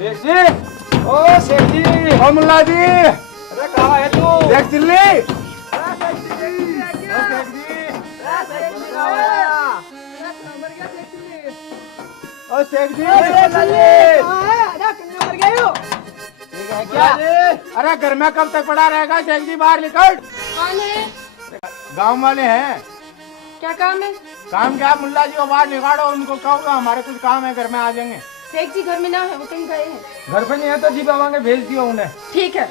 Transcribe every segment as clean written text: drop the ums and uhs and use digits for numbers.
शेख जी, ओ शेख जी, ओ मुल्ला जी, अरे कहाँ है तू? देख दिल्ली। ओ शेख जी, क्या? अरे घर में कब तक पड़ा रहेगा? शेख जी बाहर निकल। कौन है? गांव वाले हैं। क्या काम है? काम क्या? मुल्ला जी को बाहर निकालो, उनको कहो हमारे कुछ काम है, घर में आ जाएंगे। शेख जी घर में ना है, वो कहीं गए हैं। घर पे नहीं है तो जी बाबा के भेज दियो उन्हें। ठीक है।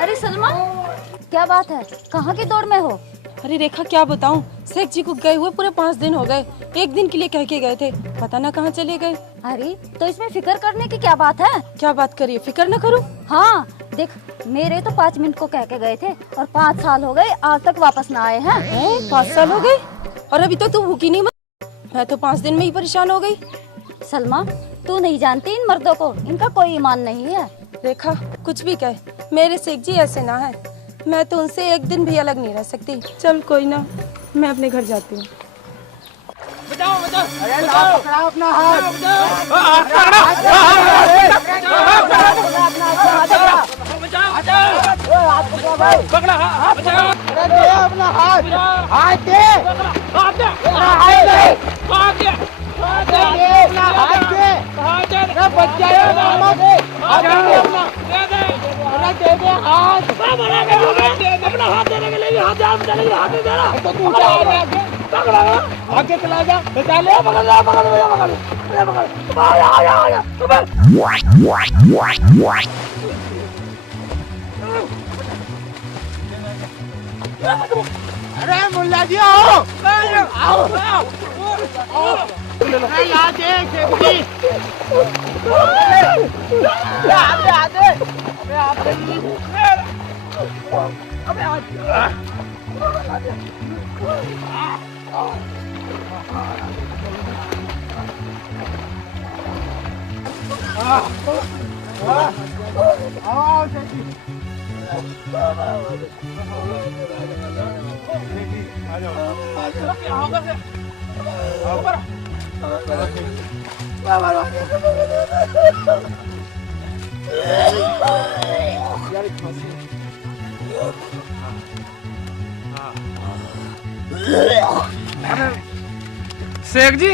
अरे सलमा, क्या बात है? कहाँ की दौड़ में हो? अरे रेखा क्या बताऊं, शेख जी को गए हुए पूरे 5 दिन हो गए। एक दिन के लिए कह के गए थे, पता ना कहाँ चले गए। अरे तो इसमें फिक्र करने की क्या बात है? क्या बात करिए, फिक्र ना करूं। हाँ देख, मेरे तो 5 मिनट को कह के गए थे और 5 साल हो गए आज तक वापस ना आए हैं। 5 साल हो गए और अभी तो तू भूखी नहीं मर। मैं तो 5 दिन में ही परेशान हो गई। सलमा, तू नहीं जानती इन मर्दों को, इनका कोई ईमान नहीं है। रेखा कुछ भी कहे, मेरे शेख जी ऐसे ना है। मैं तो उनसे एक दिन भी अलग नहीं रह सकती। चल कोई ना, मैं अपने घर जाती हूँ। बचाओ बचाओ, अरे लाओ, पकड़ाओ अपना हाथ। पकड़ा हाथ, बचाओ। अरे दे अपना हाथ, हाथ दे, हाथ दे, हाथ दे, हाथ दे, दे अपना हाथ दे। हाथ दे, अरे बच जाएगा मामा दे, हाथ दे अपना, दे दे, अरे दे दे हाथ। अपना हाथ देने के लिए भी हाथ जान चले, हाथ नहीं दे रहा तो तू जा आगे, आगे चला जा, बचा ले, पकड़ ले, पकड़ ले, पकड़ ले, पकड़ ले, आ जा, पकड़। अरे मुल्ला जी आओ, आओ, अरे यहाँ देख शेख जी, आओ शेख जी, आ जाओ। शेख जी,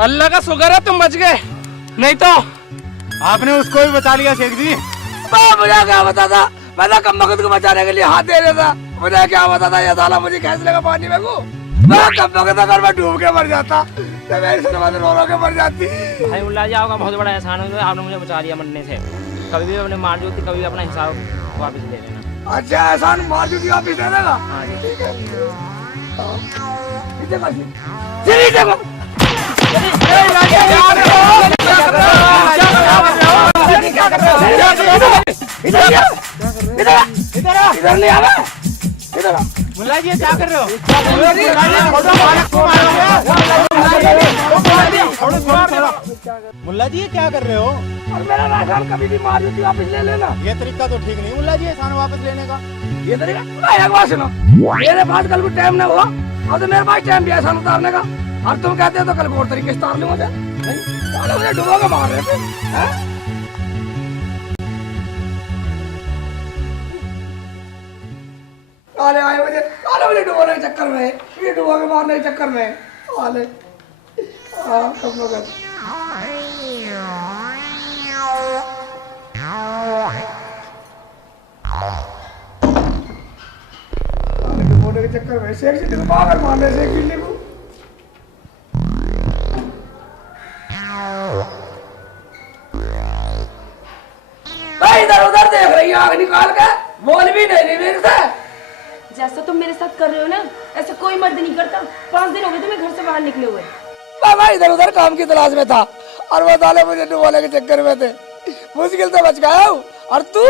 अल्लाह का शुक्र है तुम बच गए, नहीं तो आपने उसको भी बचा लिया शेख जी। मुझे क्या पता था, मैं तो कम वक्त को बचाने के लिए हाथ दे रहा था। मुझे क्या पता था ये साला मुझे कैसे लगा पानी में को। मैं कम वक्त अगर मैं डूब के मर जाता तो मेरी सरवाद रो के मर जाती। भाई मुल्ला जी आपका बहुत बड़ा एहसान है, आपने मुझे बचा लिया मरने से। कभी भी अपने मार जोती, कभी अपना हिसाब वापस ले लेना। अच्छा एहसान मार चुकी वापिस दे देगा। हाँ जी। इधर नहीं आवे, इधर आ। मुल्ला जी क्या कर रहे हो? मुल्ला जी क्या कर रहे हो? और मेरा राशन कभी भी मार देती वापस ले लेना। ये तरीका तो ठीक नहीं मुल्ला जी, एहसान वापस लेने का। ये तरीका एक बात सुनो, मेरे पास कल को टाइम ना हुआ और तो मेरे पास टाइम भी एहसान उतारने का। और तुम कहते हो तो कल को और तरीके से उतार लूँ मुझे। नहीं मुझे डुबो के मार रहे थे, हैं? आले आए मुझे डुबोने के चक्कर में, ये डुबो के मारने के चक्कर में आले। हाँ सब लोग डुबोने के चक्कर में शेख जी को पागल मारने शेख जी को। इधर उधर देख रही है आग निकाल के, बोल भी नहीं रही मेरे से। जैसा तुम मेरे साथ कर रहे हो ना, ऐसा कोई मर्द नहीं करता। 5 दिन हो गए तुम्हें घर से बाहर निकले हुए। बाबा इधर उधर काम की तलाश में था और वो साले मुझे डुबोने के चक्कर में थे। मुश्किल से बच गया हूँ और तू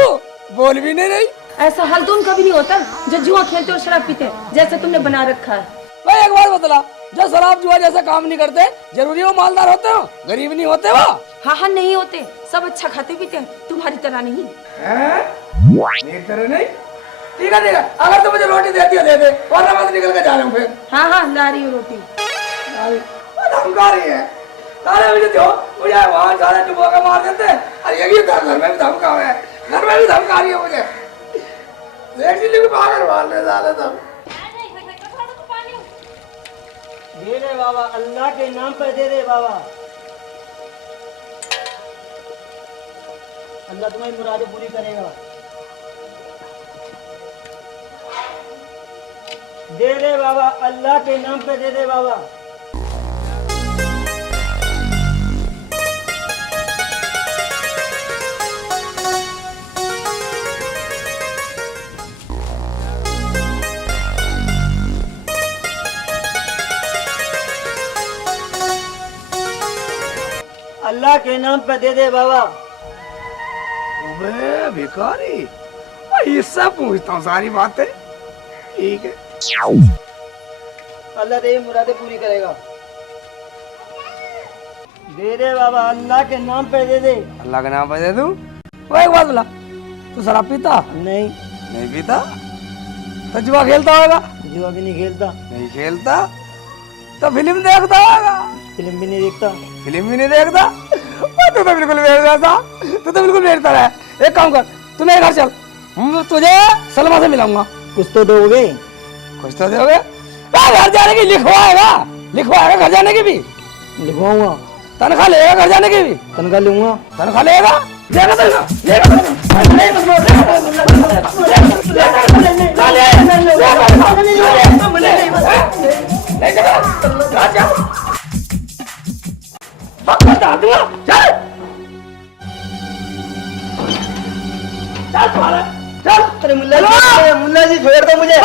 बोल भी नहीं रही। ऐसा हाल तो उनका भी नहीं होता जो जुआ खेलते और शराब पीते, जैसा तुमने बना रखा है। भाई एक बार बतला, जो शराब जुआ जैसा काम नहीं करते जरूरी वो मालदार होते हो, गरीब नहीं होते वो। हाँ नहीं होते, सब अच्छा खाते पीते हैं, तुम्हारी तरह नहीं। मेरी तरह नहीं, ठीक है अगर तू मुझे रोटी देती है दे दे, वरना मैं तो निकल के जा रहा हूँ फिर। हाँ हाँ ला रही हूँ रोटी। धमका रही है सारे मुझे दो, मुझे वहाँ सारे डुबो के मार देते। अरे ये घर में भी धमका है, घर में भी धमका रही है मुझे। देख ली बाहर मारने साले सब। दे दे बाबा, अल्लाह के नाम पे दे दे बाबा। अल्लाह तुम्हारी मुरादें पूरी करेगा। दे दे बाबा, अल्लाह के नाम पे दे दे बाबा। अल्लाह के नाम पे दे दे बाबा। अबे भिखारी, इससे पूछता हूँ सारी बातें। ठीक है अल्लाह तेरी मुरादें पूरी करेगा। दे दे बाबा, अल्लाह के नाम पे दे दे। अल्लाह के नाम पे दे दूं? वो एक बात बोला, तू शराब पीता? नहीं, नहीं पीता तो जुआ खेलता होगा? जुआ भी नहीं खेलता। नहीं खेलता तो फिल्म देखता होगा? फिल्म भी नहीं देखता। फिल्म भी नहीं देखता? तू तो बिल्कुल मेरे जैसा, तू तो बिल्कुल मेरी तरह है। एक काम कर, तू मेरे घर चल, हम तुझे सलमा से मिलाऊंगा। कुछ तो दोगे? कुछ तो दोगे? घर जाने की लिखवाएगा घर जाने की भी? लिखवाऊंगा। तनख्वाह लेगा घर जाने की भी? तनख्वाह लूंगा। तनख्वाह लेगा? अरे मुल्ला जी छोड़ दो मुझे।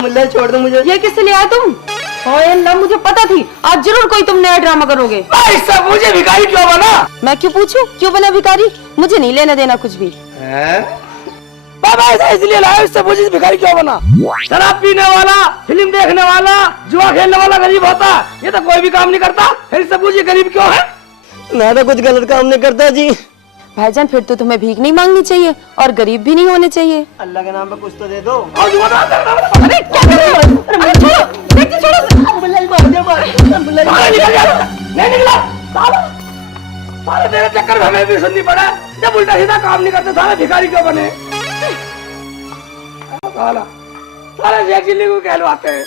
मुल्ला जी छोड़ दो मुझे। ये किससे ले आए तुम? ओए अल्लाह, मुझे पता थी आज जरूर कोई तुम नया ड्रामा करोगे। मुझे भिखारी क्यों बना? मैं क्यों पूछूं क्यों बना भिखारी? मुझे नहीं लेना देना कुछ भी। बाबा ऐसा इसलिए लाया, इससे मुझे भिखारी क्यों बना? शराब पीने वाला, फिल्म देखने वाला, जुआ खेलने वाला गरीब होता, ये तो कोई भी काम नहीं करता, फिर इससे मुझे गरीब क्यों है? मैं तो कुछ गलत काम नहीं करता जी। भाईजान फिर तो तुम्हें भीख नहीं मांगनी चाहिए और गरीब भी नहीं होने चाहिए। अल्लाह के नाम पे कुछ तो दे दो। और जुआ ना करना। अरे क्या कर रहे हो? अरे छोड़ो, देखिए छोड़ो। मुल्ला जी मार दे, मुल्ला जी। साले निकल गया, नहीं निकला साला। साले तेरे चक्कर में हमें भी सुननी पड़ा, जब उल्टा सीधा काम नहीं करते साले भिखारी क्यों बने? साला साले शेख चिल्ली को कहलवाते हैं।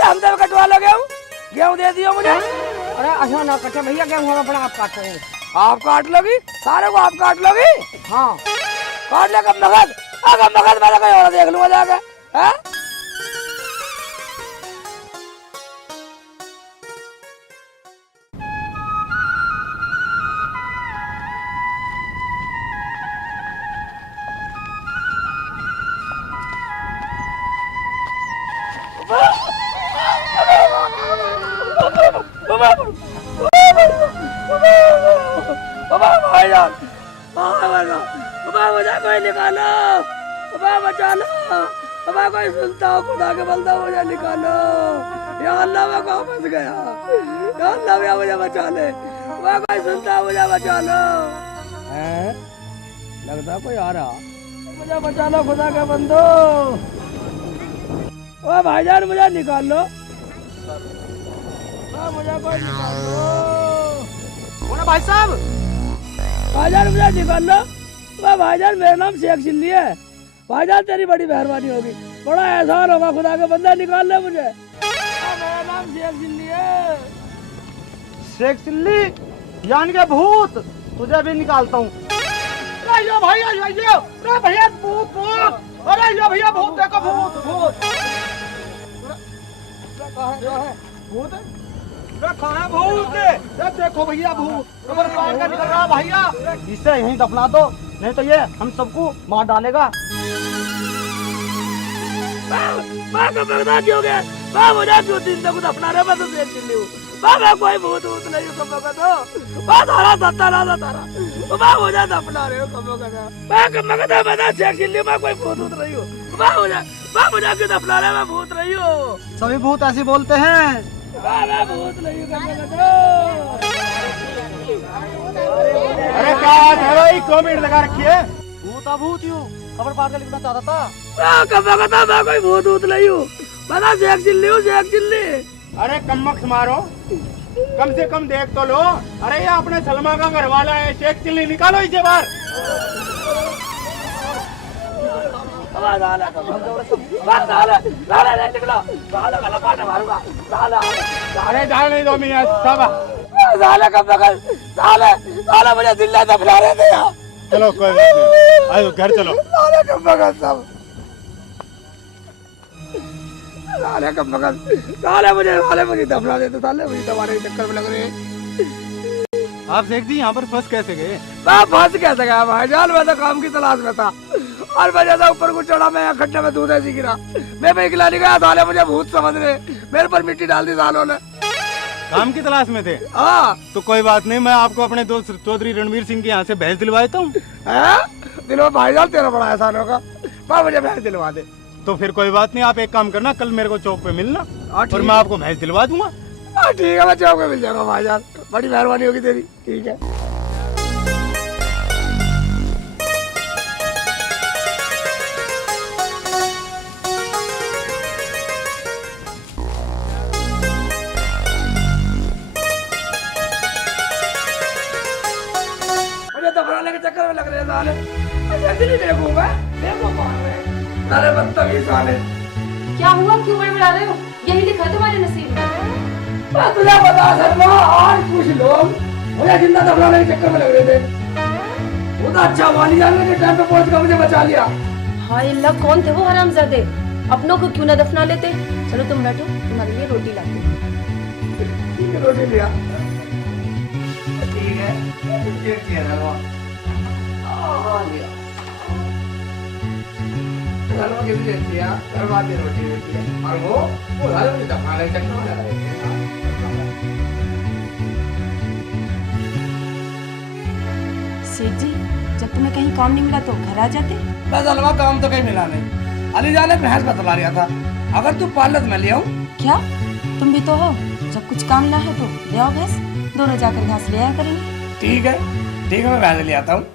हम जब कटवा लो गेहूँ दे दियो मुझे। अरे अच्छा ना कटे भैया, गेहूँ हम अपना आप काटते हैं। आप काट लोगी? सारे को आप काट लोगी? हाँ काट ले कम नगद। कम नगद मैं कहीं और देख लूंगा जाके। हैं? भाईजान मुझे कोई निकालो, बचा लो, कोई सुनता हो खुदा के बंदा मुझे निकालो। या अल्लाह मैं कहाँ फंस गया? या अल्लाह भैया मुझे बचा ले, कोई सुनता मुझे बचा लो। लगता कोई आ रहा, मुझे बचा लो खुदा के बंदो। ओ भाईजान मुझे निकाल लो, मुझे कोई निकाल लो। भाई साहब, भाईजान मुझे निकाल लो। भाईजान मेरा नाम शेख चिल्ली है। भाईजान तेरी बड़ी मेहरबानी होगी, बड़ा एहसान होगा, खुदा का बंदा निकाल ले मुझे। मेरा नाम शेख चिल्ली है। शेख चिल्ली यानी के भूत, तुझे भी निकालता हूँ। अरे भाई, अरे भैया भूत भूत, अरे भैया भूत देखो, भूत भूत। भूत कहाँ है भूत? ये देखो भैया भूत कमर पार का निकल रहा भैया। इसे यहीं दफना दो, नहीं तो ये हम सबको मार डालेगा। क्यों गया? मुझे क्यों दिन तक अपना रहे? मैं तो देख चिल्ली हूँ। मैं कोई भूत भूत नहीं हूँ कम का तो। मैं तारा सत्ता ना तारा। मैं मुझे दफना रहे हूँ कम का था। मैं कम का था, मैं तो देख चिल्ली, मैं कोई भूत भूत नहीं हूँ। मैं मुझे क्यों दफना रहे? मैं भूत नहीं हूँ। सभी भूत ऐसे बोलते हैं। मैं भूत नहीं हूँ कम का तो। अरे क्या बात है भाई, 2 मिनट लगा रखी है। भूत भूत हूँ, खबर पार का लिखना चाहता था। कम का था, मैं कोई भूत भूत नहीं हूँ। मैं तो शेख चिल्ली हूँ, शेख चिल्ली। अरे कमक्स मारो, कम से कम देख तो लो। अरे ये अपने सलमा का घर वाला है, शेख चिल्ली, निकालो इसे बाहर। अरे जाने नहीं दो मियां सब। साले मुझे दिल्ली दफना रहे थे यार। चलो कोई बात नहीं, आओ घर चलो। साले कब बगल सब, साले कब बगल, साले मुझे दफना देते, साले मुझे दबाने के चक्कर में लग रहे हैं। आप शेख जी यहाँ पर फंस कैसे गए? मैं फंस कैसे गया भाईजान? मैं तो काम की तलाश में था और मैं जैसा ऊपर को चढ़ा, मैं खड्डे में दूध ऐसी गिरा। मैं निकला नहीं गया, साले मुझे भूत समझ रहे, मेरे पर मिट्टी डाल दी सालों ने। काम की तलाश में थे? हाँ। तो कोई बात नहीं, मैं आपको अपने दोस्त चौधरी रणवीर सिंह के यहाँ से भैंस दिलवा देता हूँ। दिलवा भाईजान, तेरा बड़ा एहसान होगा, मैं मुझे भैंस दिलवा दे। तो फिर कोई बात नहीं, आप एक काम करना, कल मेरे को चौक पे मिलना और मैं आपको भैंस दिलवा दूंगा। ठीक है, मैं चौक पे मिल जाऊंगा भाईजान, बड़ी मेहरबानी होगी तेरी। ठीक है। मुझे तो बनाने के चक्कर में लग रहे हैं साले। ऐसे नहीं देखूंगा, देखो कौन है साले बदतमीज साले। क्या हुआ, क्यों बड़बड़ा रहे हो? यही लिखा तुम्हारे नसीब में। मैं तुझे बता शर्मा, आज कुछ लोग मुझे जिंदा दफनाने के चक्कर में लग रहे थे। वो तो अच्छा वाली जाने के टाइम पे पहुंच कर मुझे बचा लिया। हाय अल्लाह, कौन थे वो हरामजादे? अपनों को क्यों ना दफना लेते? चलो तुम बैठो, तुम्हारे लिए रोटी लाती हूँ। ठीक है, रोटी लिया। ठीक है, ठीक है ना। लिया। घर में किसी देती है, घर में आती रोटी देती है, और वो साले मुझे दफनाने के चक्कर में लग रहे थे। सेठ जी, जब तुम्हें कहीं काम नहीं मिला तो घर आ जाते। मैं सलमा, काम तो कहीं मिला नहीं। अली जान ने भैंस बतला रहा था, अगर तू पार्लर में ले आऊं। क्या तुम भी तो हो? जब कुछ काम ना है तो ले आओ भैंस, दोनों जाकर घास ले आया करेंगे। ठीक है, ठीक है, मैं भैंस ले आता हूँ।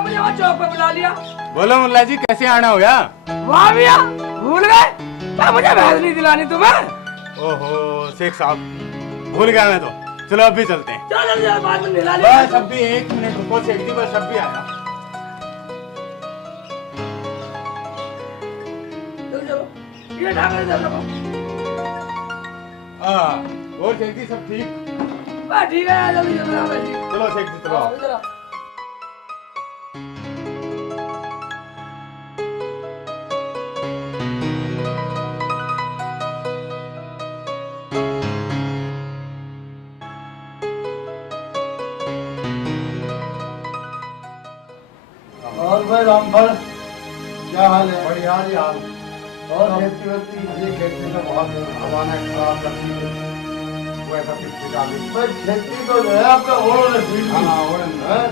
मुझे वहाँ चौक पे बुला लिया। बोलो मुल्ला जी, कैसे आना हो गया? वाह भैया, भूल गए? मुझे भैंस नहीं दिलानी तुम्हें। ओहो शेख साहब, भूल गया मैं तो। चलो अब भी चलते हैं। चलो बाद में दिला लिया। बस अब भी 1 मिनट रुको शेख जी, बस अब भी आया। चलो ये ढाका इधर रखो। और शेख जी सब ठीक? ठीक है, जल्दी जल्दी। चलो शेख जी, चलो। और भाई रामफल, क्या हाल है? बढ़िया जी हाल। और खेती वेती? ये खेती तो बहुत हवा ने खराब कर दी है। वो ऐसा पिछले का भी। भाई खेती तो जो है आपका ओढ़ ने पीट दी। हाँ, ओढ़ ने। हैं?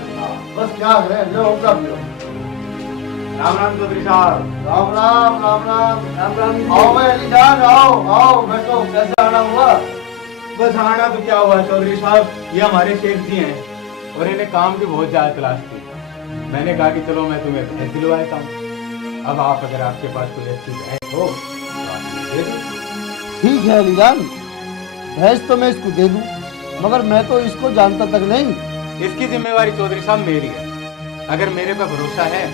बस क्या है, जो होगा भी हो। राम राम चौधरी साहब। राम राम राम राम। राम राम। आओ भाई अली जान, आओ आओ बैठो। कैसे आना हुआ? बस आना तो क्या हुआ चौधरी साहब, ये हमारे शेख जी हैं और इन्हें काम की बहुत ज्यादा तलाश थी। मैंने कहा कि चलो मैं तुम्हें भैंस दिलवाता हूँ। अब आप अगर आपके पास कोई अच्छी भैंस हो तो आप मुझे दे दो। ठीक है अलीजान, भैंस तो मैं इसको दे दूं, मगर मैं तो इसको जानता तक नहीं। इसकी जिम्मेवारी चौधरी साहब मेरी है। अगर मेरे पे भरोसा है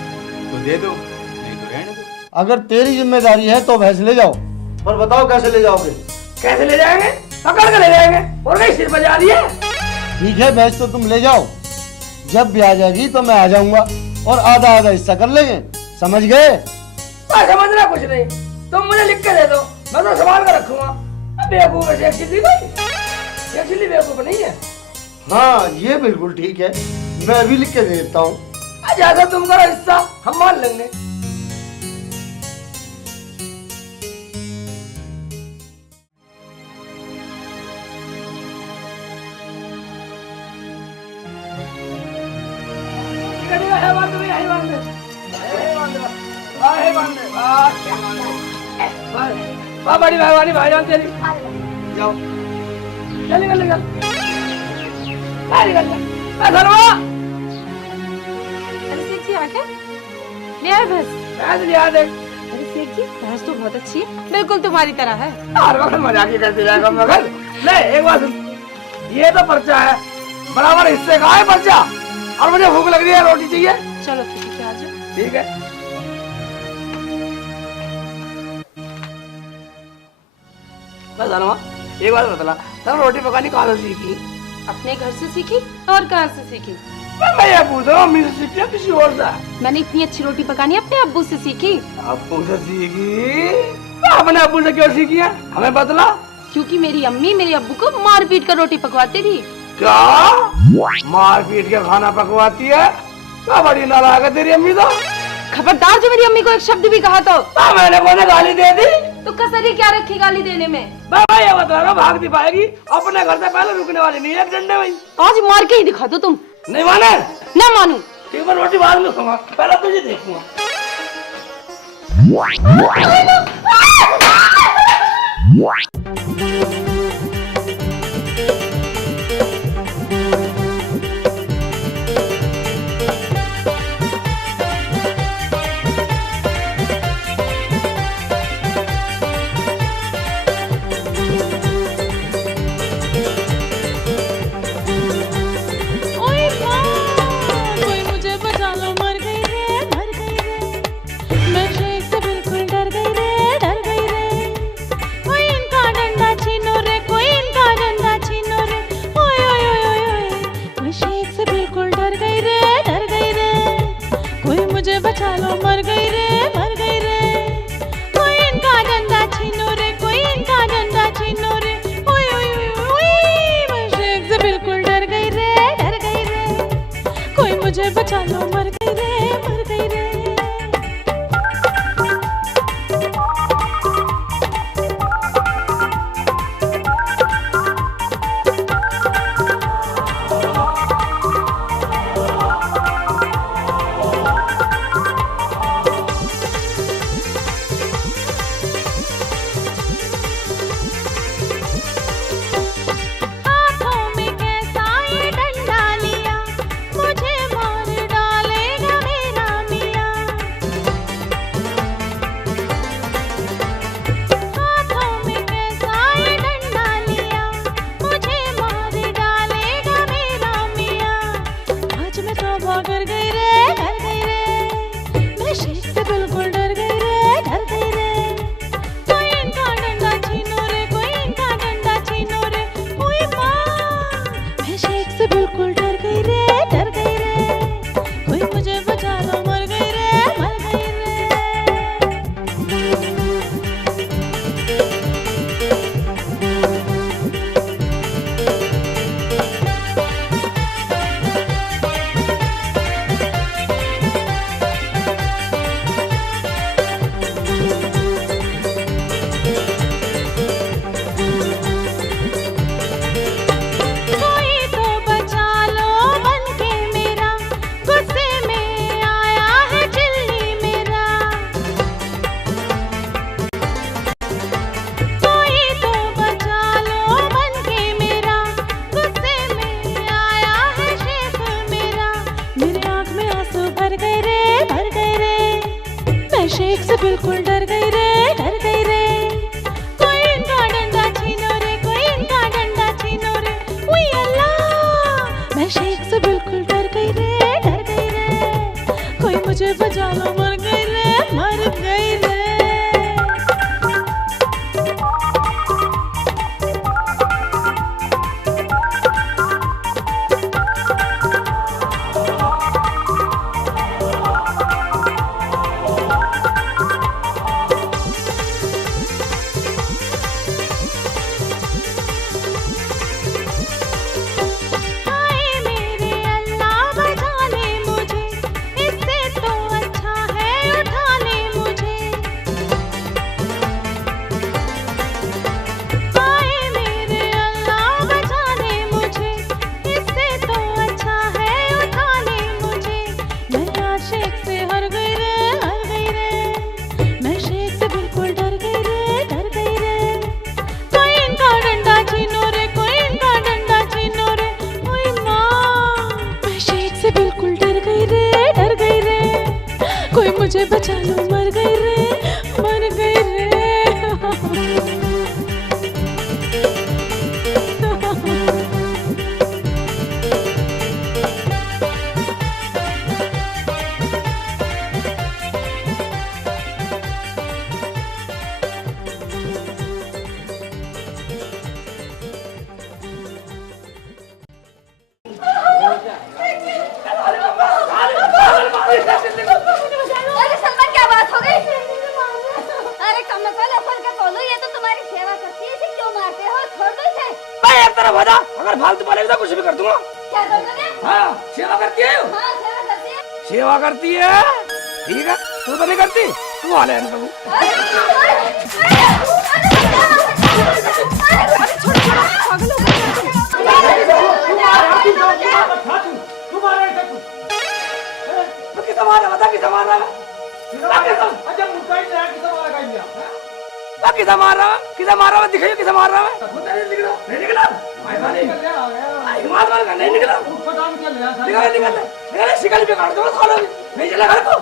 तो दे दो, नहीं तो रहने दो। अगर तेरी जिम्मेदारी है तो भैंस ले जाओ, पर बताओ कैसे ले जाओगे? कैसे ले जाएंगे? पकड़ के ले जाएंगे। और नहीं सिर बजा रही है। ठीक है, भैंस तो तुम ले जाओ, जब भी आ जाएगी तो मैं आ जाऊंगा और आधा आधा हिस्सा कर लेंगे, समझ गए? समझना कुछ नहीं, तुम मुझे लिख के दे दो, मैं तो संभाल कर रखूंगा। बेवकूफ है एक्चुअली, कोई एक्चुअली बेवकूफ नहीं है। हाँ ये बिल्कुल ठीक है, मैं भी लिख के दे देता हूँ। ज्यादा तुम करो हिस्सा, हम मान लेंगे। बड़ी मेहरबानी भाईजान तेरी। जाओ चल निकल निकल निकल। अरे सेठ जी आ गए? ले आए भैंस? भैंस लिया दे। अरे सेठ जी भैंस तो बहुत अच्छी है, बिल्कुल तुम्हारी तरह है। हर वक्त मजाक ही करते जाएगा मगर। ले एक बात सुन, ये तो पर्चा है, बराबर हिस्से का है पर्चा, और मुझे भूख लग रही है, रोटी चाहिए। चलो ठीक है, आ जाओ। ठीक है। बस धनवा एक बात बतला, तब रोटी पकानी कहाँ से सीखी? अपने घर से सीखी और कहाँ से सीखी? मैं ये पूछ रहा हूँ, अम्मी से सीखी या किसी और से? मैंने इतनी अच्छी रोटी पकानी अपने अब्बू से सीखी। अब्बू से सीखी? अपने अब्बू से क्यों सीखी है, हमें बतला। क्योंकि मेरी अम्मी मेरे अब्बू को मार पीट कर रोटी पकवाती थी। क्या मार पीट के खाना पकवाती है? क्या बड़ी नालायक है तेरी अम्मी तो। खबरदार, जो मेरी अम्मी को एक शब्द भी कहा तो मैंने कोने गाली दे दी तो कसरी क्या रखी गाली देने में? मैं ये बता रहा हूँ, भाग नहीं पाएगी, अपने घर से पहले रुकने वाली नहीं है एक डंडे में। आज मार के ही दिखा दो तुम। नहीं माने? ना मानू। ठीक है, रोटी बाद में खाऊंगा, पहले तुझे देखूंगा। बचा लो, मर गई रे, मर गई रे। शेख से बिल्कुल डर गई रे, डर गई रे। कोई इनका डंडा छीनो रे, कोई इनका डंडा छीनो रे। उई अल्लाह, मैं शेख से बिल्कुल डर गई रे, डर गई रे। कोई मुझे बचा लो, मर गई रे, मर गई रे। मुझे बचा लो, मर गई रे, मर गई रे। अरे सलमान क्या बात हो गई? अरे कम पहले खोल के बोलो, ये तो तुम्हारी सेवा करती है, इसे क्यों मारते हो? छोड़ दो इसे। भाई एक तरफ आजा, अगर फालतू बोलेगा तो कुछ भी कर दूंगा। क्या कर दोगे? हाँ, सेवा करती है। हाँ सेवा करती है। सेवा करती है, ठीक है। तू तो नहीं करती, तू हाल है प्रभु। किसे मारा बता, किसे मार रहा है? किसे मार रहा है? किसे मार रहा है? दिखाइए किसे मार रहा है? नहीं निकला, हिमात वाला नहीं निकला। निकल शिकल पे काट दो सालों, नहीं चला घर को।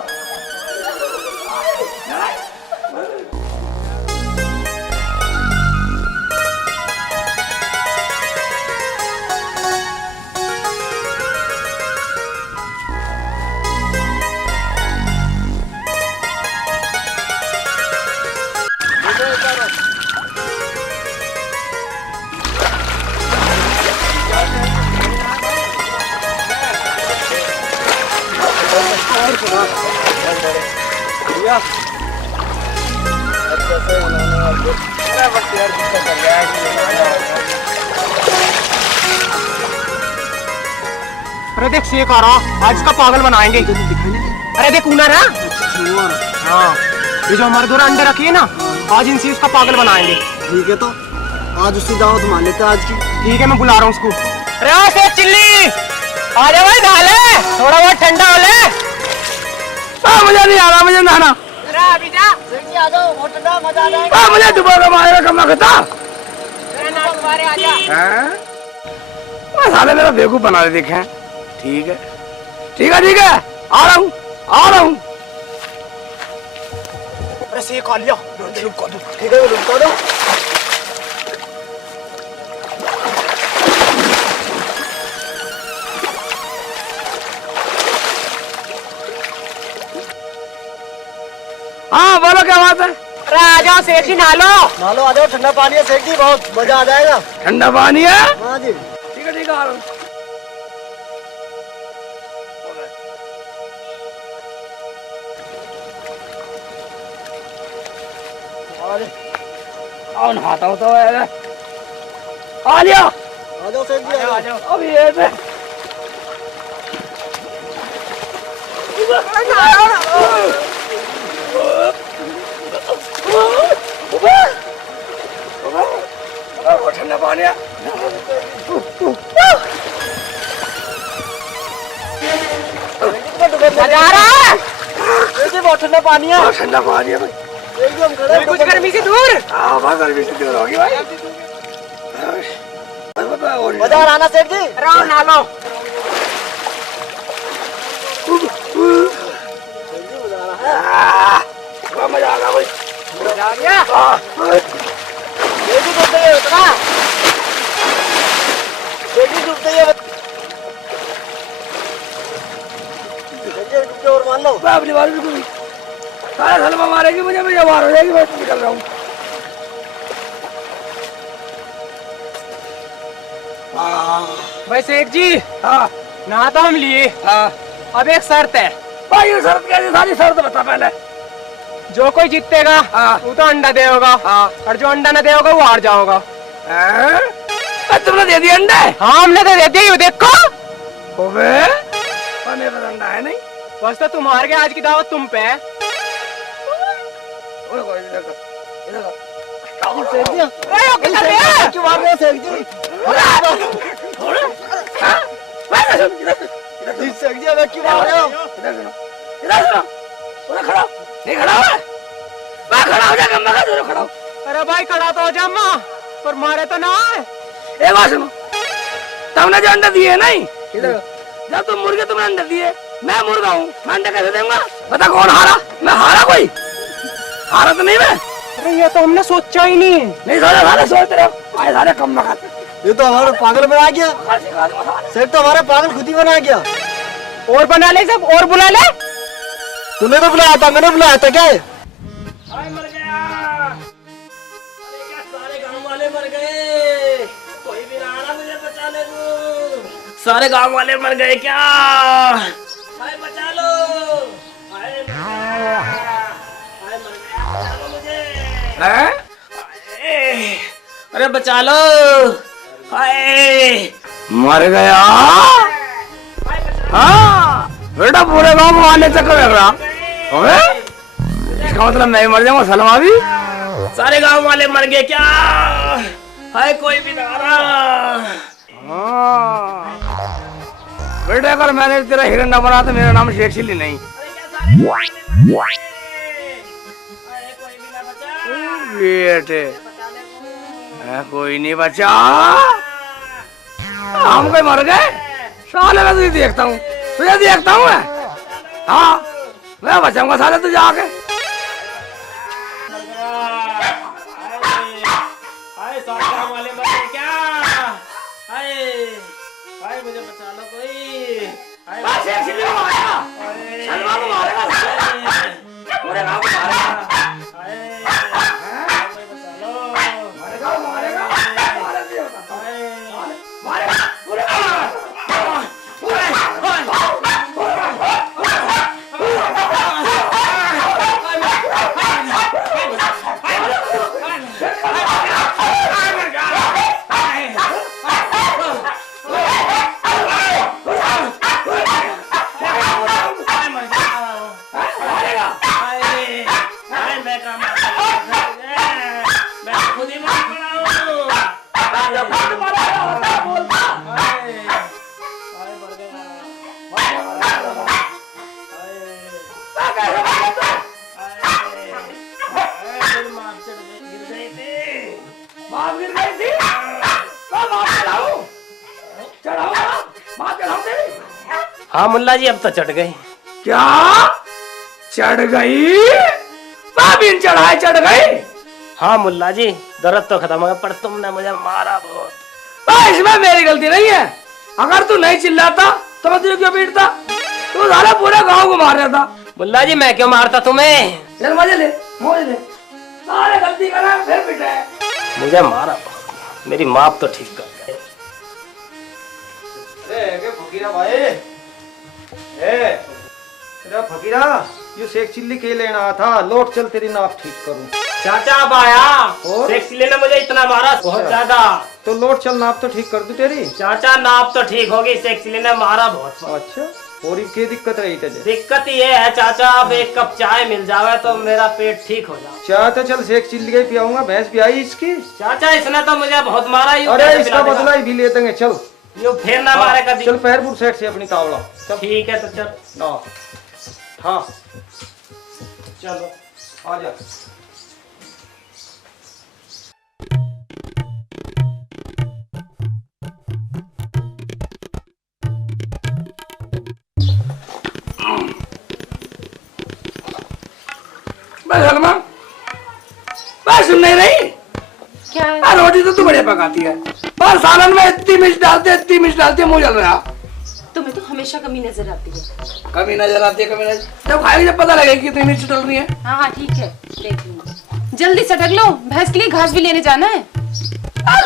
अरे देख शेख आ रहा, आज इसका पागल बनाएंगे। अरे देख ऊना रहा। हाँ, ये जो हमारे दो अंडे रखी है ना, आज इनसे उसका पागल बनाएंगे। ठीक है, तो आज उससे दावत मान लेते हैं आज की। ठीक है, मैं बुला रहा हूँ उसको। अरे आओ शेख चिल्ली, आ जा भाई, नहा ले, थोड़ा बहुत ठंडा हो ले। मुझे नहीं आ रहा, मुझे नहाना। अरे अभी जा शेख जी, आ जाओ, बहुत ठंडा, मजा आ जाएगा। मुझे डुबोगा मारेगा कम खता। आ जा। साले मेरा बेवकूफ बना दे देखे। ठीक है, ठीक है, ठीक है, आ रहा हूँ, आ रहा हूँ। अरे शेख आ लिया। ठीक है, रुक दो। हाँ बोलो, क्या बात है? अरे आ जाओ शेख जी, नहा लो। नहा लो, आ जाओ, ठंडा पानी है शेख जी, बहुत मजा आ जाएगा। ठंडा पानी है? हाँ जी। ठीक है, ठीक है, आ रहा हूँ। आओ नहाता हूँ तो आ लिया। आ जाओ शेख जी, आ जाओ। अब ये ठंडा पानी है। मजा आ रहा है। बहुत ठंडा पानी है। ठंडा पानी है भाई, एकदम खड़े। कुछ गर्मी से दूर। हाँ बस गर्मी से दूर होगी भाई। मजा आ रहा ना शेख जी? रहो नहा लो। आ गया बेटी डूब गई है उतना बेटी डूब गई है और मान लो मैं अपनी बात बिल्कुल सारे सलमा मारेगी मुझे, मैं बाहर हो जाएगी, मैं निकल रहा हूँ। भाई शेख जी हाँ नहा तो हम लिए, हाँ अब एक शर्त है। भाई ये शर्त कैसी, सारी शर्त बता पहले। जो कोई जीतेगा हाँ। वो तो अंडा देगा, हाँ। और जो अंडा न देगा वो हार जाओगा। तुमने दे दिया अंडे? हाँ हमने तो दे दिया, देखो ओबे मेरे पास अंडा है नहीं। बस तो तुम हार गए, आज की दावत तुम पे है। क्यों मार रहे हो शेख जी शेख जी हमें क्यों मार रहे हो खड़ा। अरे भाई खड़ा तो हो जा अम्मा, पर मारे तो ना है। एक बात सुनो, तुमने जो अंडे दिए नहीं, जब तुम मुर्गे तुमने अंडे दिए, मैं मुर्गा हूँ, मैं अंडे कैसे दूंगा? बता कौन हारा? मैं हारा? कोई हारा तो नहीं मैं। अरे ये तो हमने सोचा ही नहीं। नहीं सोचा, सारे सोचते रहो, आए सारे कम मकाते। ये तो हमारा पागल बना गया शेख, तो हमारा पागल खुद ही बना गया। और बना ले सब, और बुला ले। तूने तो बुलाया था, मैंने बुलाया था क्या? मर गया। अरे क्या सारे गांव वाले मर गए, कोई भी ना आना मुझे बचा ले तू। सारे गांव वाले मर गए क्या? हाय बचा लो, हाय मर गया, हाय मर गया, बचा लो मुझे। हैं? अरे बचा लो, हाय मर गया। हाँ बेटा, पूरे गांव में आने चक्कर लग रहा। अबे इसका मतलब मैं ही मर जाऊंगा, सलमा भी। सारे गांव वाले मर गए क्या? हाय कोई भी ना आ रहा। हाँ। बेटा अगर मैंने तेरा हिरन न बना तो मेरा नाम शेख चिल्ली नहीं। बेटे कोई नहीं बचा, हम कोई मर गए साले? मैं तुझे देखता हूँ, तुझे देखता हूँ मैं। हाँ मैं बचाऊंगा साले तुझे आके। हाय सारे गांव वाले मर गए क्या? हाय हाय मुझे बचा लो कोई। हाय शेख चिल्ली को मारेगा, सलमा को मारेगा, पूरे गांव को मारेगा। हाँ मुल्ला जी अब तो चढ़ गई। क्या चढ़ गई? बाबिन चढ़ाई चढ़ गई? हाँ मुल्ला जी दर्द तो खत्म हो गया, पर तुमने मुझे मारा बहुत। इसमें मेरी गलती नहीं है, अगर तू नहीं चिल्लाता तो मैं तुझे क्यों पीटता? तू सारा पूरे गांव को मार रहा था। मुल्ला जी मैं क्यों मारता तुम्हें? चल मजे ले, मौज ले, सारे गलती करा फिर पिटा है। मुझे मारा, मेरी माप तो ठीक कर गए। फकीरा भाई, फकीरा यू शेख चिल्ली के लेना था, लौट चल तेरी नाप ठीक करूं। चाचा अब आया, शेख चिल्ली ने मुझे इतना मारा बहुत ज्यादा। तो लौट चल नाप तो ठीक कर दूं तेरी। चाचा नाप तो ठीक होगी, शेख चिल्ली ने मारा बहुत। अच्छा और क्या दिक्कत रही तुझे? दिक्कत ये है चाचा, अब एक कप चाय मिल जावे तो मेरा पेट ठीक हो जाए। चाय तो चल शेख चिल्ली का ही पियाऊंगा, भैंस भी आई इसकी। चाचा इसने तो मुझे बहुत मारा। अरे इसका बदला ही भी ले देंगे, चल यो फिर ना मारे कभी। चल पैरपुर सेठ से अपनी तावड़ा। ठीक है तो चल। हाँ चलो आ जा। सलमा बस सुन नहीं रही। क्या है? रोटी तो तू बढ़िया पकाती है, पर सालन में इतनी मिर्च डालते मुंह जल रहा। तुम्हें तो हमेशा कमी नजर आती है। कमी नजर आती है, कमी नजर जब खाएगी जब पता लगेगा कि इतनी मिर्च डल रही है। हाँ हाँ ठीक है, देख लूंगी। जल्दी सटक लो, भैंस के लिए घास भी लेने जाना है।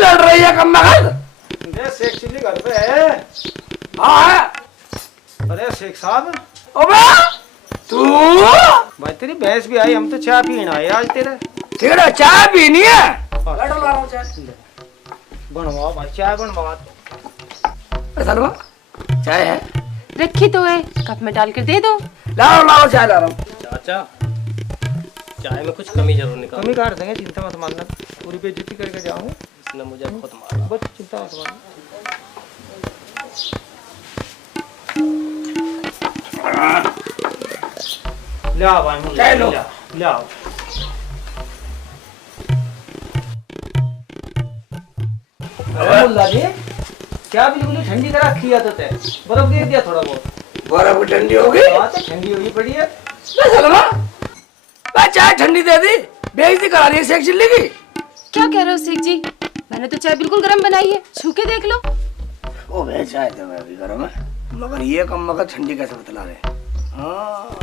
लड़ रही है कम मगल। ये शेख चिल्ली घर पे है। हाँ है। अरे शेख साहब, ओबे तू भाई तेरी भैंस भी आई, हम तो चाय पीना है आज तेरे। तेरा चाय पीनी है? बनवा भाई, चाय बनवा। सलमा चाय है? रखी तो है, कप में डाल कर दे दो। लाओ चाय ला रहा हूँ। चाचा चाय में कुछ कमी जरूर निकाल। कमी काट देंगे, चिंता मत मानना। पूरी बेइज्जती करके जाऊंगा। इसने मुझे बहुत मारा। बस चिंता मत मानना। ले आओ भाई, मुझे चाय लो। ले आओ। अरे मुल्ला जी, क्या बिल्कुल ही ठंडी करा खिया तो ते बर्फ गिर दिया थोड़ा बहुत। बर्फ ठंडी हो गई? हाँ तो ठंडी हुई पड़ी है। सलमा चाय ठंडी दे दी, बेइज्जती करा रही है शेख चिल्ली की। क्या कह रहे हो शेख जी? मैंने तो चाय बिल्कुल गर्म बनाई है, छू के देख लो। ओ बे चाय तो मैं भी गर्म है, मगर ये कम मगर ठंडी कैसे बतला रहे? हाँ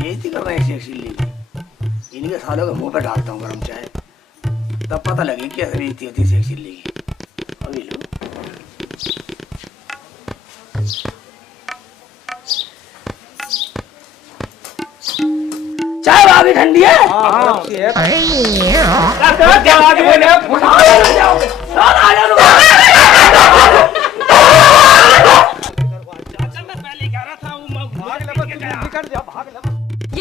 बेइज्जती कर रहे हैं शेख चिल्ली की। इनके सालों के मुंह पे डालता हूँ गर्म चाय, तब पता लगे कैसे बेइज्जती होती है शेख चिल्ली की। अभी लो। चाय भाभी ठंडी है? हाँ ये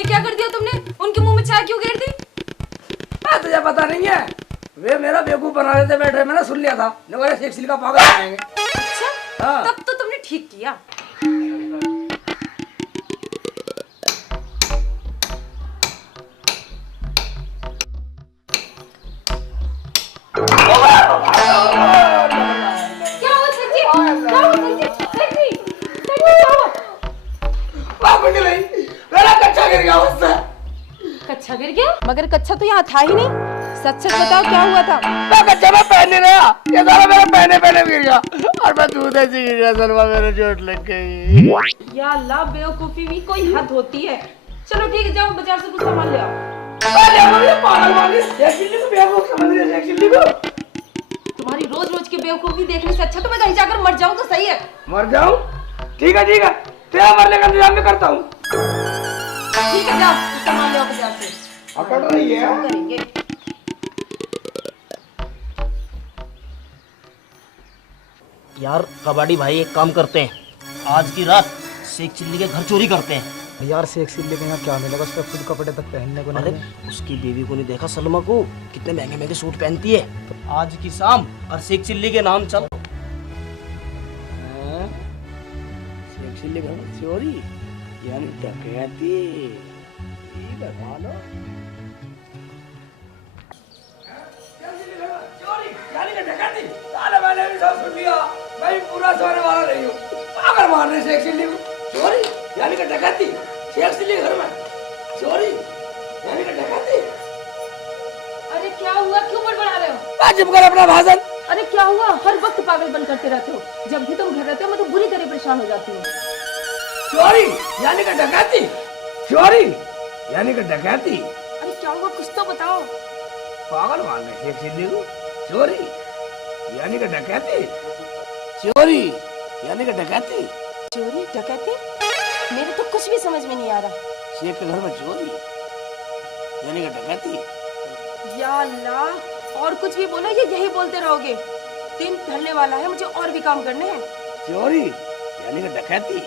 क्या कर दिया तुमने? उनके मुंह में चाय क्यों गिर दी? तुझे पता नहीं है, वे मेरा बेवकूफ बना रहे थे बैठे, मैंने सुन लिया था। नगर शेख चिल्ली का पागल बनाएंगे। अच्छा हाँ। तब तो तुमने ठीक किया। क्या हुआ शेख जी? क्या हुआ शेख जी? शेख जी, क्या हुआ? मेरा कच्चा गिर गया उससे। कच्चा गिर गया? मगर कच्चा तो यहाँ था ही नहीं। सच सच बताओ क्या हुआ था? मैं कच्चा में पहन नहीं रहा, ये सारा मेरा पहने गिर गया और मैं दूध ऐसे गिर गया। सलमा मेरे चोट लग गई। या अल्लाह, बेवकूफी भी कोई हद होती है। चलो ठीक है, जाओ बाजार से कुछ सामान ले आओ। पागल वाली शेख चिल्ली को बेवकूफ समझ रही है। शेख चिल्ली को तुम्हारी रोज रोज की बेवकूफी देखने से अच्छा तो मैं कहीं जाकर मर जाऊं तो सही है। मर जाऊं? ठीक है तेरा मरने का इंतजाम मैं करता हूँ। ठीक है, जाओ सामान ले आओ बाजार से। अकड़ रही है। करेंगे। यार कबाड़ी भाई एक काम करते हैं, आज की रात शेख चिल्ली के घर चोरी करते हैं। यार शेख चिल्ली के यहाँ क्या मिलेगा? उसका खुद कपड़े तक पहनने को अरे उसकी बीवी को नहीं देखा सलमा को, कितने महंगे महंगे सूट पहनती है। आज की शाम और शेख चिल्ली के नाम चल। शेख चिल्ली घर में चोरी यानी डकैती। ठीक है मानो चोरी यानी कि डकैती। साले मैंने भी सब सुन लिया, मैं भी पूरा सोने वाला नहीं हूँ। पागल मार रहे शेख चिल्ली को। चोरी यानी कि डकैती, शेख चिल्ली घर में चोरी यानी कि डकैती। अरे क्या हुआ, क्यों बड़बड़ा रहे हो? चुप कर अपना भाषण। अरे क्या हुआ, हर वक्त पागल बन करते रहते हो। जब भी तुम घर रहते हो मैं तो बुरी तरह परेशान हो जाती हूँ। चोरी यानी कि डकैती, चोरी यानी कि डकैती। अरे क्या हुआ, कुछ तो बताओ। पागल मान रहे शेख चिल्ली को। चोरी यानी कि डकैती, चोरी यानी कि डकैती। चोरी डकैती? मेरे तो कुछ भी समझ में नहीं आ रहा। शेख के घर में चोरी यानी कि डकैती। या अल्लाह, और कुछ भी बोलो ये यही बोलते रहोगे। दिन ढलने वाला है, मुझे और भी काम करने हैं। चोरी यानी कि डकैती।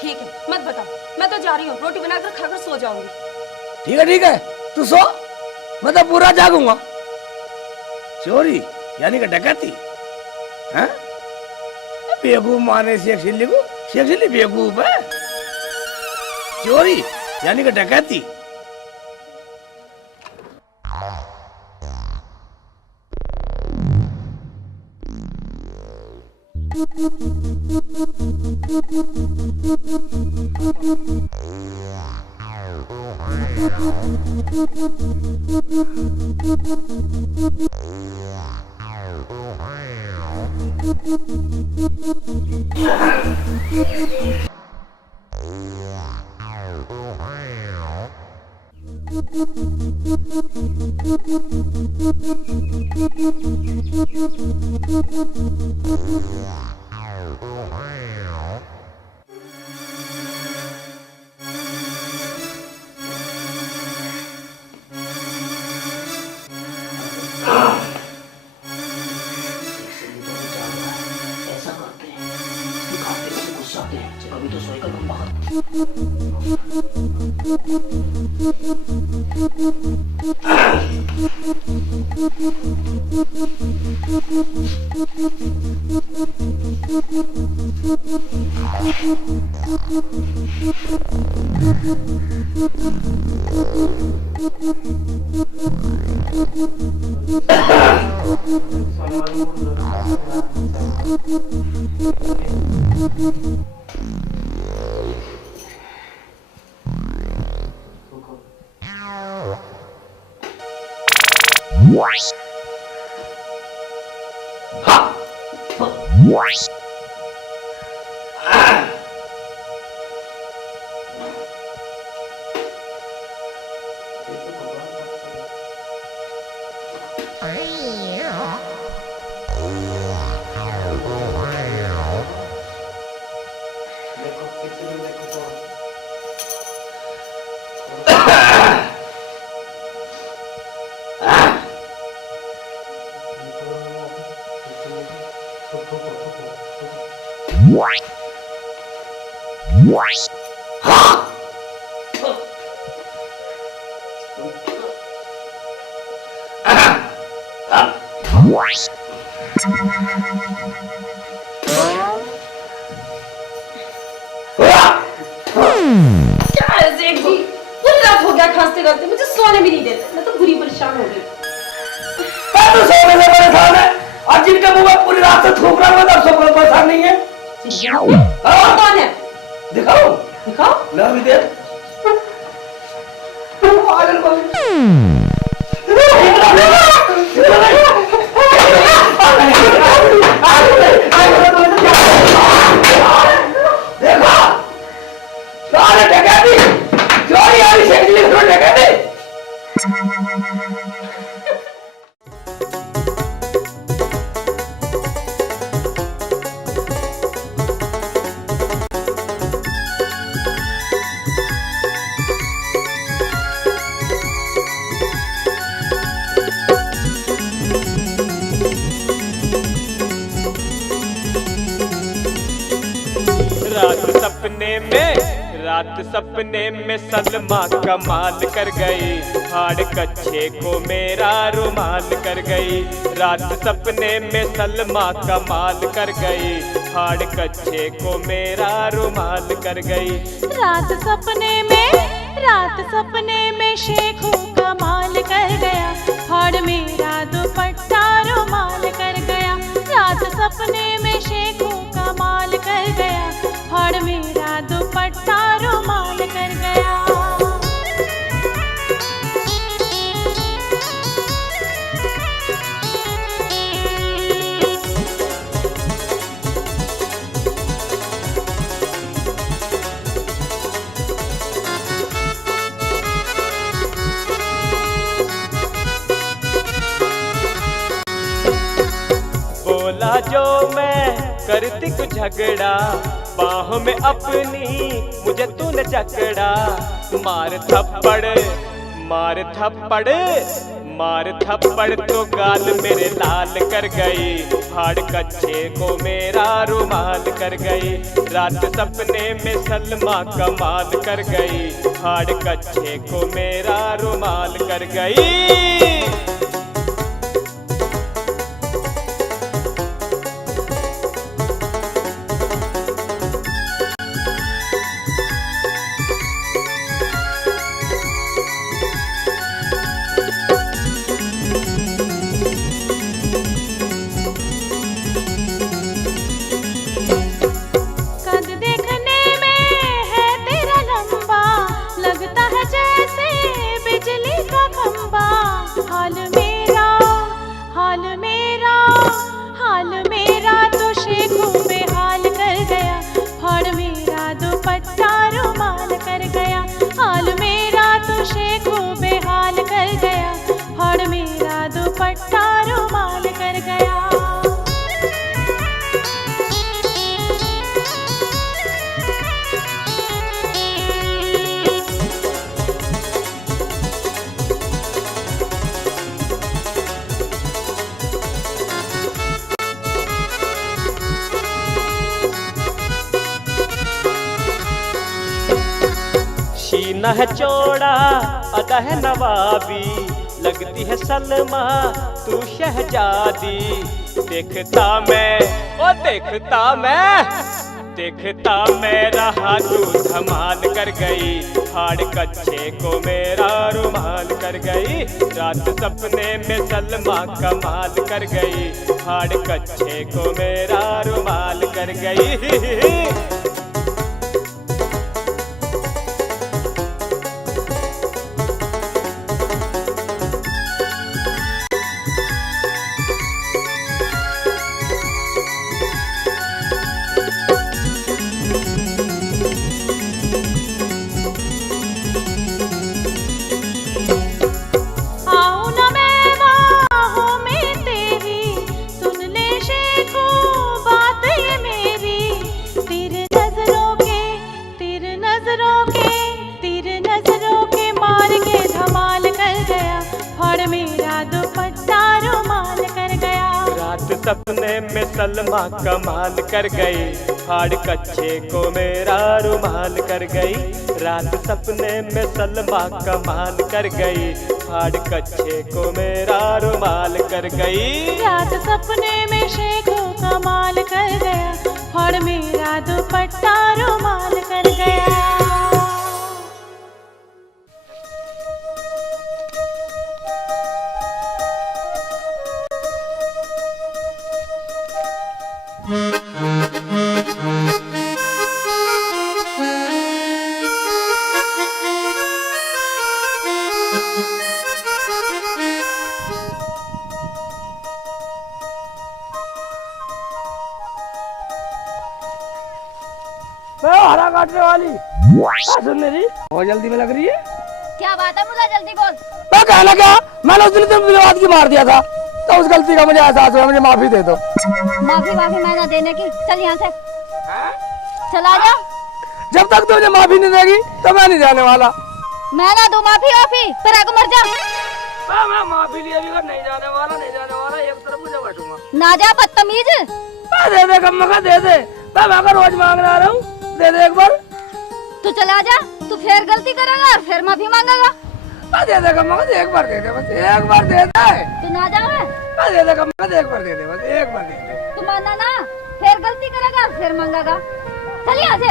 ठीक है मत बताओ, मैं तो जा रही हूँ, रोटी बनाकर खाकर सो जाऊंगी। ठीक है तू सो, मैं तो पूरा जागूंगा। चोरी यानी कि डकैती हैं? बेवकूफ माने शेख चिल्ली को। शेख चिल्ली बेवकूफ है। चोरी यानी कि डकैती। ऐसा करते हैं, दिखाते हैं, गुस्साते हैं, चलो अभी तो सोएगा लंबा। क्या है सेठ जी, पूरी रात हो गया खांसते खांसते, मुझे सोने भी नहीं देते। मैं तो बुरी परेशान हो गई। तो सोने से परेशान है और जिनके मुंह में पूरी रात से थूक रहा है तब सो परेशान नहीं है। कौन है? दिखाओ दिखाओ। ना भी दे पागल को देखो सारे डकैती चोरी वाली शेख जी को डकैती। रात सपने में सलमा कमाल कर गई, हाड़ कच्छे को मेरा रुमाल कर गई। रात सपने में सलमा कमाल कर गई, हाड़ कच्छे को मेरा रुमाल कर गई। रात सपने में शेखू कमाल कर गया, हाड़ मेरा दुपट्टा रुमाल कर गया। रात सपने में शेखू कमाल कर गया, हाड़ मेरा दुपट्टा रुमाल कर गया। बोला जो मैं करती कुछ झगड़ा, बाहों में अपनी मुझे तूने जकड़ा। मार थप्पड़ मार थप्पड़ मार थप्पड़ तो गाल मेरे लाल कर गई, हाड़ कच्छे को मेरा रुमाल कर गई। रात सपने में सलमा कमाल कर गई, हाड़ कच्छे को मेरा रुमाल कर गई। कद देखने में है तेरा लंबा, लगता है जैसे बिजली का खंबा। हाल मेरा हाल मेरा हाल मेरा तो शेखों बेहाल कर गया। हाल मेरा दुपट्टा रुमाल कर गया। हाल मेरा तो शेखों बेहाल कर गया। हाल मेरा दुपट्टा रुमाल कर गया। सीना है चौड़ा अदा है नवाबी, लगती है सलमा तू शहजादी। देखता मैं रहा तू धमाल कर गई। हाड़ कच्छे को मेरा रुमाल कर गई। रात सपने में सलमा कमाल कर गई। हाड़ कच्छे को मेरा रुमाल कर गई। सपने में सलमा कमाल कर गई। हाड़ कच्छे को मेरा रुमाल कर गई। रात सपने में सलमा कमाल कर गई। हाड़ कच्छे को मेरा रुमाल कर गई। रात सपने में शेखों कमाल कर गया। हाड़ मेरा दुपट्टा रुमाल कर गया। हरा काटने वाली सुनने जी बहुत जल्दी में लग रही है। क्या बात है, मुझे जल्दी बोल। मैं कहना क्या, मैंने उस दिन तुम बात की मार दिया था, तो उस गलती का मुझे एहसास हुआ। मुझे माफी दे दो। माफी मैं ना देने की। चल यहाँ से चला जा। जब तक तुझे माफी नहीं देगी तो मैं नहीं जाने वाला। मैं ना दूं माफी पर आगे मर जा। मैं माफी लिए भी नहीं जाने वाला एक तरफ मुझे बैठूंगा। ना जा बदतमीज। दे दे कम मका दे दे। मैं रोज मांग रहा हूँ, दे दे एक बार। तू चला जा, तू फिर गलती करेगा और फिर माफी मांगेगा। दे दे कम मका, एक बार दे दे, बस एक बार दे दे। तू ना जा। दे दे कम मका, एक बार दे दे, बस एक बार दे दे। तू मानना ना, फिर गलती करेगा फिर मांगेगा। चल यहाँ से।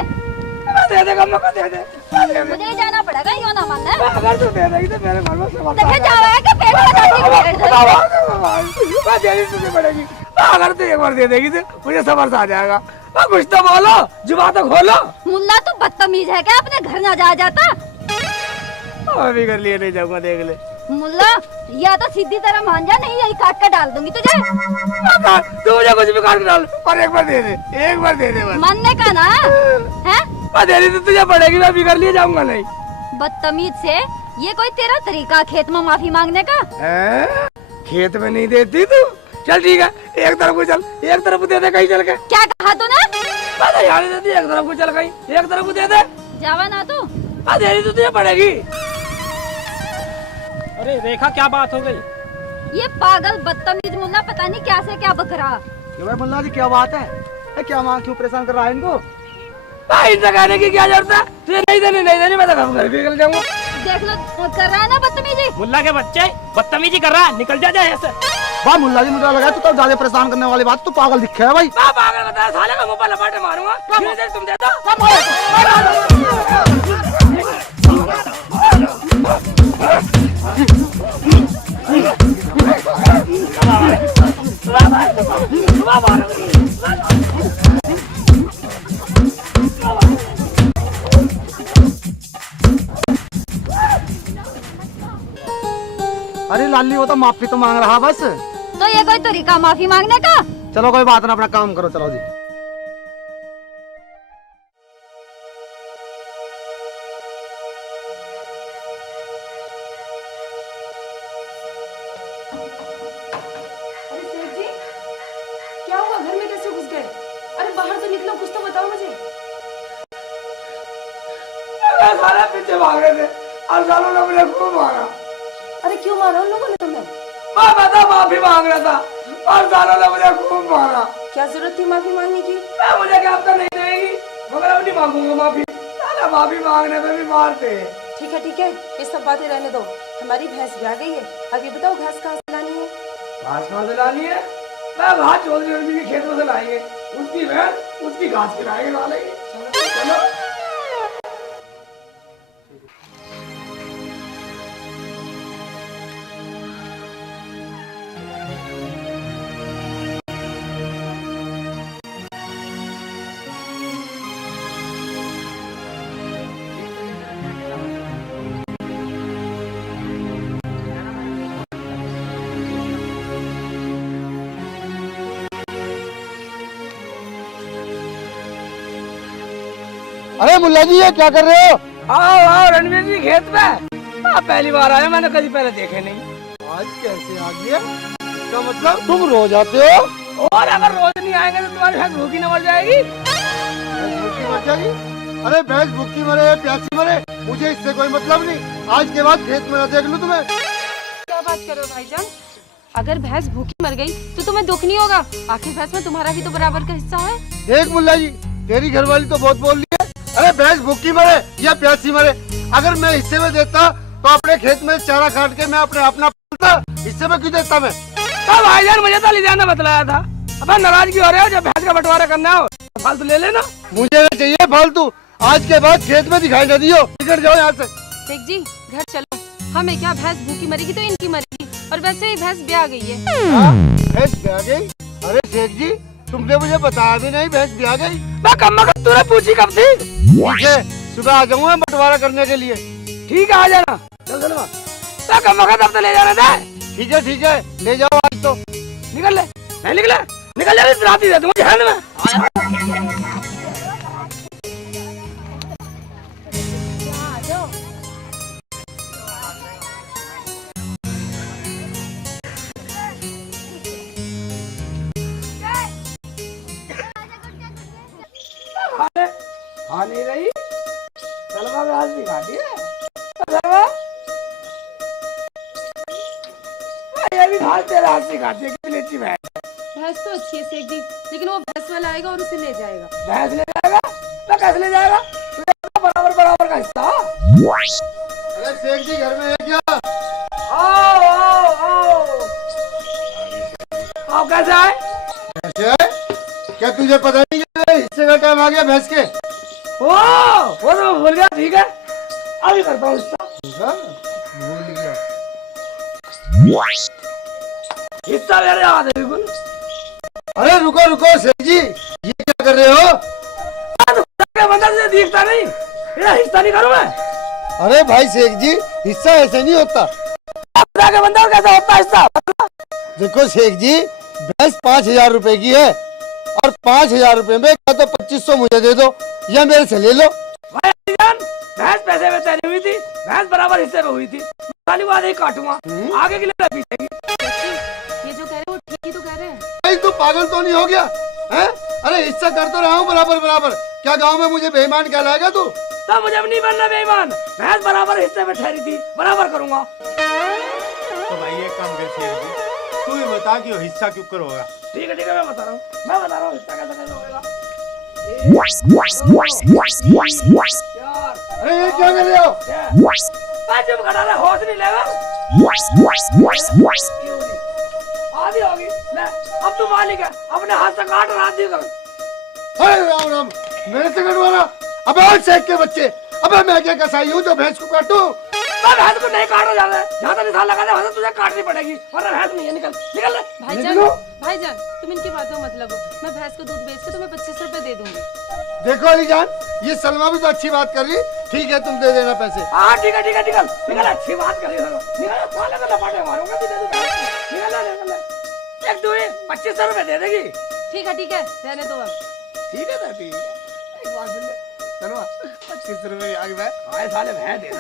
दे दे कम मका, दे दे। मुझे ही जाना पड़ेगा, यो ना मानना। अगर तू दे देगी तो मेरे घर में सब देखे जावा कि पेट में देनी तुझे पड़ेगी। अगर तू एक बार दे देगी तो मुझे समझ आ जाएगा। कुछ तो बोलो, जुबान तो खोलो। मुल्ला तू बदतमीज है क्या, अपने घर ना जा जाता। अभी कर लिए नहीं जाऊंगा, देख ले। मुल्ला या तो सीधी तरह मान जा, नहीं यही काट कर डाल दूंगी तुझे। तू मुझे कुछ भी काट कर डाल, पर एक बार दे दे, एक बार दे दे बस। मानने का ना है? देनी तो तुझे पड़ेगी, मैं अभी कर लिए जाऊंगा नहीं। बदतमीज से, ये कोई तेरा तरीका खेत में माफी मांगने का? खेत में नहीं देती तू। चल ठीक है, एक तरफ को चल, एक तरफ को दे दे कहीं चल के। क्या कहा तूने? यहाँ दे दी, एक तरफ को चल कहीं, एक तरफ को दे दे। जावा ना तू। देनी तो तुझे पड़ेगी। अरे रेखा क्या बात हो गई? ये पागल बदतमीज मुल्ला पता नहीं क्या से क्या बक रहा। भाई मुल्ला जी क्या बात है? क्या माँ क्यों परेशान कर रहा है इनको? इनसे कहने की क्या जरूरत है? तुझे नहीं देनी मैं तो घर भी निकल जाऊंगा। देख लो कर रहा है ना बदतमीजी। मुल्ला के बच्चे बदतमीजी कर रहा है, निकल जा ऐसे। वाह मुल्ला जी, मुझे लगा तो तब ज्यादा परेशान करने वाली बात, तो पागल दिखे है भाई। पागल बता, साले का मुंह पर लपाटे मारूंगा। तुम दे दो। अरे लाली वो तो माफी तो मांग रहा बस। तो ये कोई तरीका माफी मांगने का? चलो कोई बात ना, अपना काम करो, चलो जी। अरे सेठ जी, क्या हुआ? घर में कैसे घुस गए? अरे बाहर तो निकलो, कुछ तो बताओ मुझे। सारे पीछे भाग रहे थे और सालों ने मुझे खूब मारा। अरे क्यों मारा उन लोगों ने तुम्हें? मैं तो माफी मांग रहा था और सालों ने मुझे खूब मारा। क्या जरूरत थी माफी मांगने की? मुझे क्या अब तो नहीं देगी, मगर अब नहीं मांगूंगा माफी। साला माफी मांगने में भी मारते हैं। ठीक है, ये सब बातें रहने दो। हमारी भैंस ब्याह गई है, अब ये बताओ घास कहाँ से लानी है? घास कहाँ से लानी है? मैं घास चौधरी के खेत में से लाएंगे, उसकी भैंस उसकी घास खिलाएंगे, डालेंगे। चलो अरे मुल्ला जी, ये क्या कर रहे हो? आओ रणवीर जी खेत में। आप पहली बार आए, मैंने कभी पहले देखे नहीं। आज कैसे आ गया? इसका मतलब तुम रोज आते हो? और अगर रोज नहीं आएंगे तो तुम्हारी भैंस भूखी न मर जाएगी। भूखी मर जाएगी? अरे भैंस भूखी मरे प्यासी मरे, मुझे इससे कोई मतलब नहीं। आज के बाद खेत में न देख लूं तुम्हें। क्या बात कर रहे हो भाईजान? अगर भैंस भूखी मर गई तो तुम्हें दुख नहीं होगा? आखिर भैंस में तुम्हारा भी तो बराबर का हिस्सा है। देख मुल्ला जी, तेरी घरवाली तो बहुत बोल रही है। अरे भैंस भूखी मरे या प्यासी मरे, अगर मैं हिस्से में देता तो अपने खेत में चारा काट के मैं अपने अपना पालता, हिस्से में क्यों देता मैं? तो भाईजान मुझे तो लिजाना बतलाया था। अब नाराजगी हो रहे हो, जब भैंस का बंटवारा करना हो फालतू ले लेना। मुझे ना चाहिए फालतू। आज के बाद खेत में दिखाई न दियो, निकल जाओ यहाँ से। शेख जी घर चलो, हमें क्या भैंस भूखी मरेगी तो इनकी मरेगी, और वैसे ही भैंस ब्याह गई है। भैंस ब्याह गई? अरे शेख जी, तुमने मुझे बताया भी नहीं भैंस ब्याह गई। मैं कम तूने पूछी कब थी? ठीक है, सुबह आ जाऊंगा बंटवारा करने के लिए। ठीक है, आ जाना। चल चल, मैं कम अब तो ले जाना था। ठीक है, ले जाओ आज तो। निकल ले, नहीं निकले, निकल जा, रात ही दे मुझे हैंड में। आ जाओ। आ नहीं रही, सलमा घास भी खाती है। सलमा ये भी घास तेरे हाथ से खाती है, कितनी अच्छी भैंस। भैंस तो अच्छी है शेख जी, लेकिन वो भैंस वाला आएगा और उसे ले जाएगा। भैंस ले जाएगा? मैं कैसे ले जाएगा? बराबर बराबर का हिस्सा। अरे शेख जी घर में है क्या? आओ आओ आओ, आप कैसे आए? कैसे है? क्या तुझे पता नहीं है हिस्से का टाइम आ गया भैंस के? वो तो भूल गया। ठीक है, अभी करता हूँ हिस्सा। भूल गया? हिस्सा मेरे याद है बिल्कुल। अरे रुको शेख जी, ये क्या कर रहे हो? बंदा से दिखता नहीं, मेरा हिस्सा नहीं करूँ मैं। अरे भाई शेख जी, हिस्सा ऐसे नहीं होता। के बंदा कैसा होता हिस्सा? देखो शेख जी, भैंस 5,000 रुपए की है, और 5,000 रुपए में क्या तो 2500 मुझे दे दो या मेरे से ले लो। भाई जान, भैंस पैसे में तय हुई थी, भैंस बराबर हिस्से में हुई थी। खाली बात ही काटूंगा, आगे की ले पीछे की। ये जो कह रहे हो ठीक ही तो कह रहे हैं। भाई तू पागल तो नहीं हो गया है? अरे हिस्सा कर तो रहा हूँ बराबर बराबर, क्या गाँव में मुझे बेईमान कहलाएगा तू? तो मुझे भी नहीं बनना बेईमान, भैंस बराबर हिस्से में ठहरी थी, बराबर करूंगा। तो भाई एक काम कर शेख जी, तू ही बता कि हिस्सा क्यों करोगा? ठीक है, मैं बता रहा हूँ हिस्सा कैसे होगा। अरे ये क्या कर रहे हो? जब घटा रहे होश नहीं लेगा। आधी होगी ले, अब तू मालिक है, अपने हाथ से काट रात दी कर। अरे राम राम, मेरे से कटवाना? अबे और शेख के बच्चे, अबे मैं क्या कसाई हूँ जो भैंस को काटूं? मैं भैंस को नहीं काटना जाता है, जहाँ तक निशान लगा दे वहाँ से तुझे काटनी पड़ेगी, वरना भैंस नहीं है। निकल निकल। भाईजान तुम इनकी बातों मत लगो, मैं भैंस का दूध बेच के तुम्हें 25 रुपए दे दूंगी। देखो अली जान, ये सलमा भी तो अच्छी बात कर रही, ठीक है तुम दे देना पैसे। हाँ ठीक है ठीक है, निकल निकल, अच्छी बात कर रही है। निकल, साले को लपाटे मारूंगा तुझे। निकल निकल, एक दो 25 रुपए दे देगी। ठीक है रहने दो अब। ठीक है ना, ठीक है, एक बात सुन ले, चलो 25 रुपए आगे भाई, आए साले भैंस दे दो।